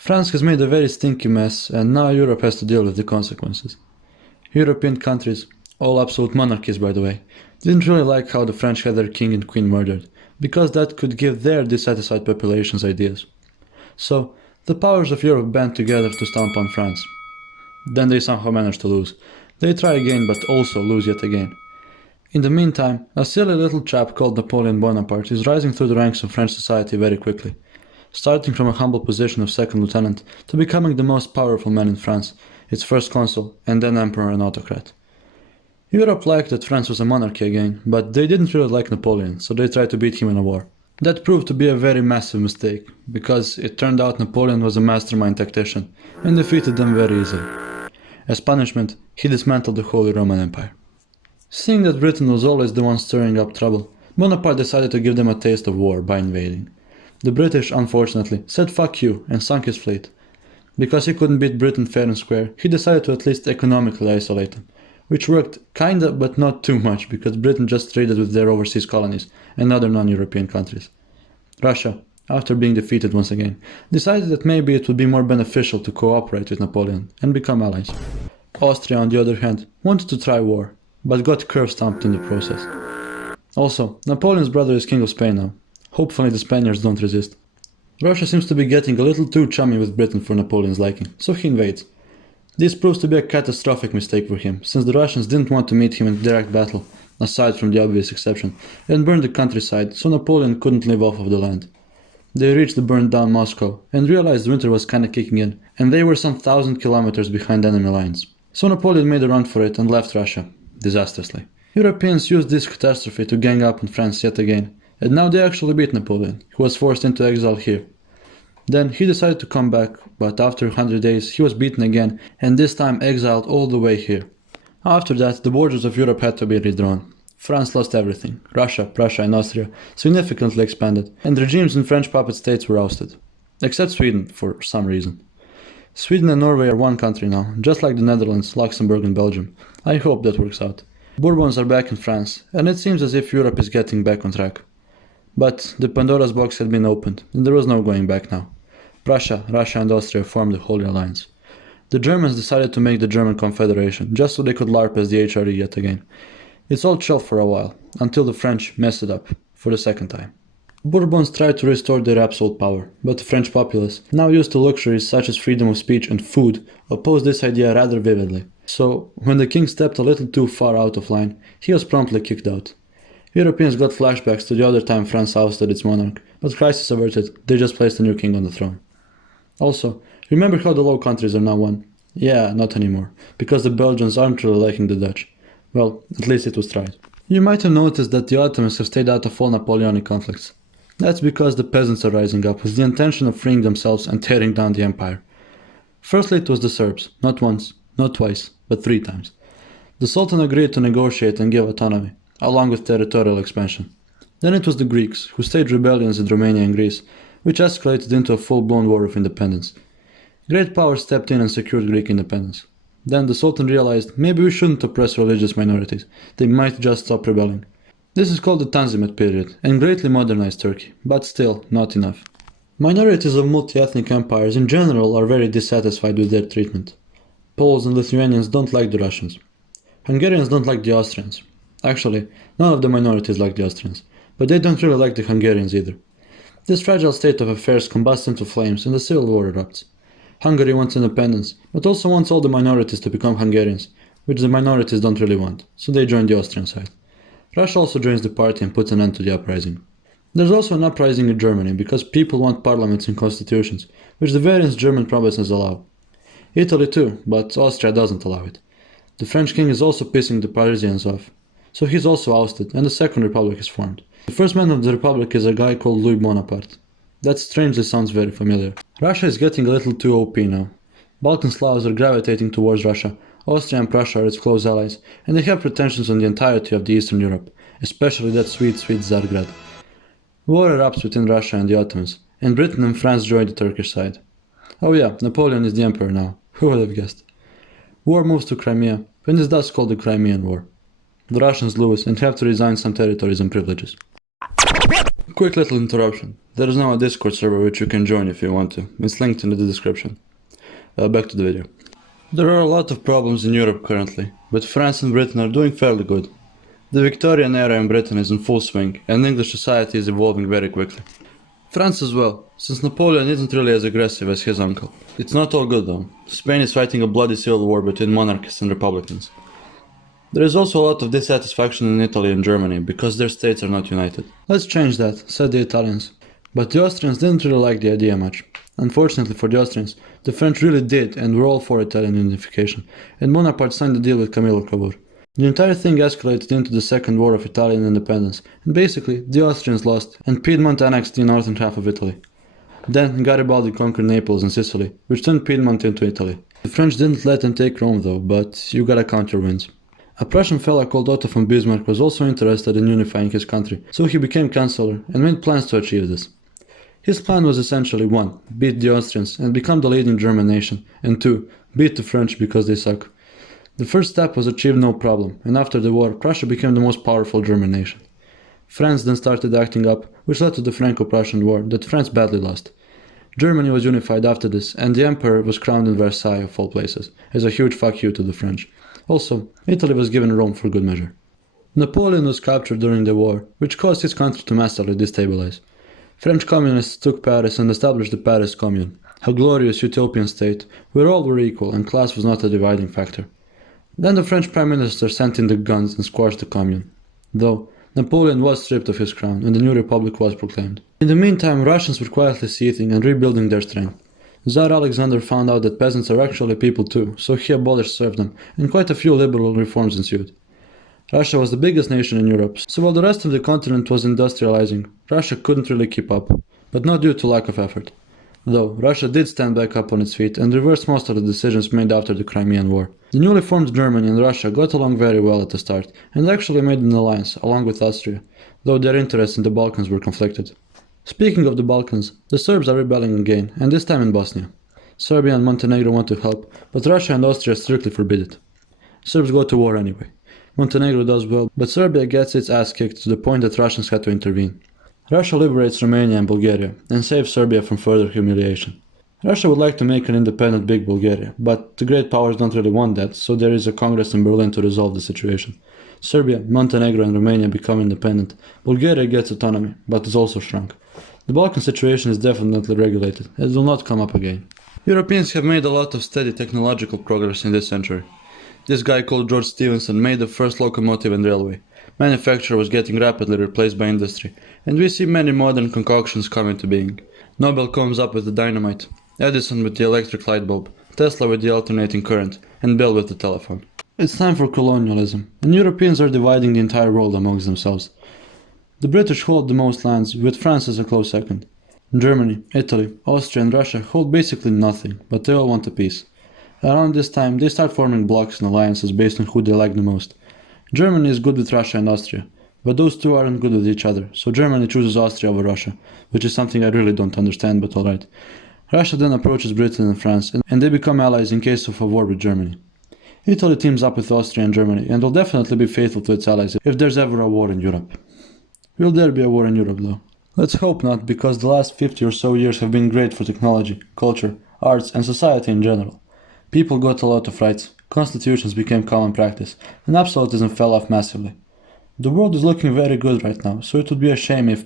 France has made a very stinky mess, and now Europe has to deal with the consequences. European countries, all absolute monarchies by the way, didn't really like how the French had their king and queen murdered, because that could give their dissatisfied populations ideas. So, the powers of Europe band together to stomp on France. Then they somehow manage to lose. They try again, but also lose yet again. In the meantime, a silly little chap called Napoleon Bonaparte is rising through the ranks of French society very quickly, starting from a humble position of second lieutenant to becoming the most powerful man in France, its first consul, and then emperor and autocrat. Europe liked that France was a monarchy again, but they didn't really like Napoleon, so they tried to beat him in a war. That proved to be a very massive mistake, because it turned out Napoleon was a mastermind tactician, and defeated them very easily. As punishment, he dismantled the Holy Roman Empire. Seeing that Britain was always the one stirring up trouble, Bonaparte decided to give them a taste of war by invading. The British, unfortunately, said fuck you and sunk his fleet. Because he couldn't beat Britain fair and square, he decided to at least economically isolate them, which worked kinda but not too much because Britain just traded with their overseas colonies and other non-European countries. Russia, after being defeated once again, decided that maybe it would be more beneficial to cooperate with Napoleon and become allies. Austria, on the other hand, wanted to try war, but got curb-stomped in the process. Also, Napoleon's brother is king of Spain now. Hopefully the Spaniards don't resist. Russia seems to be getting a little too chummy with Britain for Napoleon's liking, so he invades. This proves to be a catastrophic mistake for him, since the Russians didn't want to meet him in direct battle, aside from the obvious exception, and burned the countryside so Napoleon couldn't live off of the land. They reached the burned down Moscow, and realized winter was kinda kicking in, and they were some 1,000 kilometers behind enemy lines. So Napoleon made a run for it and left Russia, disastrously. Europeans used this catastrophe to gang up on France yet again, and now they actually beat Napoleon, who was forced into exile here. Then he decided to come back, but after 100 days he was beaten again, and this time exiled all the way here. After that, the borders of Europe had to be redrawn. France lost everything. Russia, Prussia and Austria significantly expanded, and regimes in French puppet states were ousted. Except Sweden, for some reason. Sweden and Norway are one country now, just like the Netherlands, Luxembourg and Belgium. I hope that works out. Bourbons are back in France, and it seems as if Europe is getting back on track. But the Pandora's box had been opened, and there was no going back now. Prussia, Russia and Austria formed the Holy Alliance. The Germans decided to make the German Confederation, just so they could LARP as the HRE yet again. It's all chill for a while, until the French messed it up, for the second time. Bourbons tried to restore their absolute power, but the French populace, now used to luxuries such as freedom of speech and food, opposed this idea rather vividly. So, when the king stepped a little too far out of line, he was promptly kicked out. Europeans got flashbacks to the other time France ousted its monarch, but crisis averted, they just placed a new king on the throne. Also, remember how the Low Countries are now one? Yeah, not anymore, because the Belgians aren't really liking the Dutch. Well, at least it was tried. You might have noticed that the Ottomans have stayed out of all Napoleonic conflicts. That's because the peasants are rising up with the intention of freeing themselves and tearing down the empire. Firstly it was the Serbs, not once, not twice, but 3 times. The Sultan agreed to negotiate and give autonomy, along with territorial expansion. Then it was the Greeks, who staged rebellions in Romania and Greece, which escalated into a full-blown war of independence. Great powers stepped in and secured Greek independence. Then the Sultan realized maybe we shouldn't oppress religious minorities, they might just stop rebelling. This is called the Tanzimat period, and greatly modernized Turkey, but still not enough. Minorities of multi-ethnic empires in general are very dissatisfied with their treatment. Poles and Lithuanians don't like the Russians. Hungarians don't like the Austrians. Actually, none of the minorities like the Austrians, but they don't really like the Hungarians either. This fragile state of affairs combusts into flames and the civil war erupts. Hungary wants independence, but also wants all the minorities to become Hungarians, which the minorities don't really want, so they join the Austrian side. Russia also joins the party and puts an end to the uprising. There's also an uprising in Germany because people want parliaments and constitutions, which the various German provinces allow. Italy too, but Austria doesn't allow it. The French king is also pissing the Parisians off, so he's also ousted and the Second Republic is formed. The first man of the Republic is a guy called Louis Bonaparte. That strangely sounds very familiar. Russia is getting a little too OP now. Balkan Slavs are gravitating towards Russia, Austria and Prussia are its close allies, and they have pretensions on the entirety of the Eastern Europe, especially that sweet Tsargrad. War erupts between Russia and the Ottomans, and Britain and France join the Turkish side. Oh yeah, Napoleon is the emperor now, who would have guessed? War moves to Crimea, and is thus called the Crimean War. The Russians lose and have to resign some territories and privileges. Quick little interruption. There is now a Discord server which you can join if you want to. It's linked in the description. Back to the video. There are a lot of problems in Europe currently, but France and Britain are doing fairly good. The Victorian era in Britain is in full swing, and English society is evolving very quickly. France as well, since Napoleon isn't really as aggressive as his uncle. It's not all good though. Spain is fighting a bloody civil war between monarchists and republicans. There is also a lot of dissatisfaction in Italy and Germany because their states are not united. Let's change that, said the Italians. But the Austrians didn't really like the idea much. Unfortunately for the Austrians, the French really did and were all for Italian unification, and Bonaparte signed the deal with Camillo Cavour. The entire thing escalated into the Second War of Italian Independence, and basically, the Austrians lost, and Piedmont annexed the northern half of Italy. Then Garibaldi conquered Naples and Sicily, which turned Piedmont into Italy. The French didn't let them take Rome though, but you gotta count your wins. A Prussian fella called Otto von Bismarck was also interested in unifying his country, so he became chancellor and made plans to achieve this. His plan was essentially 1. Beat the Austrians and become the leading German nation, and 2. Beat the French because they suck. The first step was achieved no problem, and after the war, Prussia became the most powerful German nation. France then started acting up, which led to the Franco-Prussian War that France badly lost. Germany was unified after this, and the emperor was crowned in Versailles of all places, as a huge fuck you to the French. Also, Italy was given Rome for good measure. Napoleon was captured during the war, which caused his country to massively destabilize. French communists took Paris and established the Paris Commune, a glorious utopian state where all were equal and class was not a dividing factor. Then the French Prime Minister sent in the guns and squashed the Commune. Though, Napoleon was stripped of his crown and the new republic was proclaimed. In the meantime, Russians were quietly seething and rebuilding their strength. Tsar Alexander found out that peasants are actually people too, so he abolished serfdom, and quite a few liberal reforms ensued. Russia was the biggest nation in Europe, so while the rest of the continent was industrializing, Russia couldn't really keep up, but not due to lack of effort. Though, Russia did stand back up on its feet and reversed most of the decisions made after the Crimean War. The newly formed Germany and Russia got along very well at the start, and actually made an alliance, along with Austria, though their interests in the Balkans were conflicted. Speaking of the Balkans, the Serbs are rebelling again, and this time in Bosnia. Serbia and Montenegro want to help, but Russia and Austria strictly forbid it. Serbs go to war anyway. Montenegro does well, but Serbia gets its ass kicked to the point that Russians had to intervene. Russia liberates Romania and Bulgaria, and saves Serbia from further humiliation. Russia would like to make an independent big Bulgaria, but the great powers don't really want that, so there is a congress in Berlin to resolve the situation. Serbia, Montenegro and Romania become independent. Bulgaria gets autonomy, but is also shrunk. The Balkan situation is definitely regulated, it will not come up again. Europeans have made a lot of steady technological progress in this century. This guy called George Stephenson made the first locomotive and railway. Manufacture was getting rapidly replaced by industry, and we see many modern concoctions come into being. Nobel comes up with the dynamite, Edison with the electric light bulb, Tesla with the alternating current, and Bell with the telephone. It's time for colonialism, and Europeans are dividing the entire world amongst themselves. The British hold the most lands, with France as a close second. Germany, Italy, Austria and Russia hold basically nothing, but they all want a peace. Around this time, they start forming blocs and alliances based on who they like the most. Germany is good with Russia and Austria, but those two aren't good with each other, so Germany chooses Austria over Russia, which is something I really don't understand, but alright. Russia then approaches Britain and France, and they become allies in case of a war with Germany. Italy teams up with Austria and Germany, and will definitely be faithful to its allies if there's ever a war in Europe. Will there be a war in Europe though? Let's hope not, because the last 50 or so years have been great for technology, culture, arts and society in general. People got a lot of rights, constitutions became common practice, and absolutism fell off massively. The world is looking very good right now, so it would be a shame if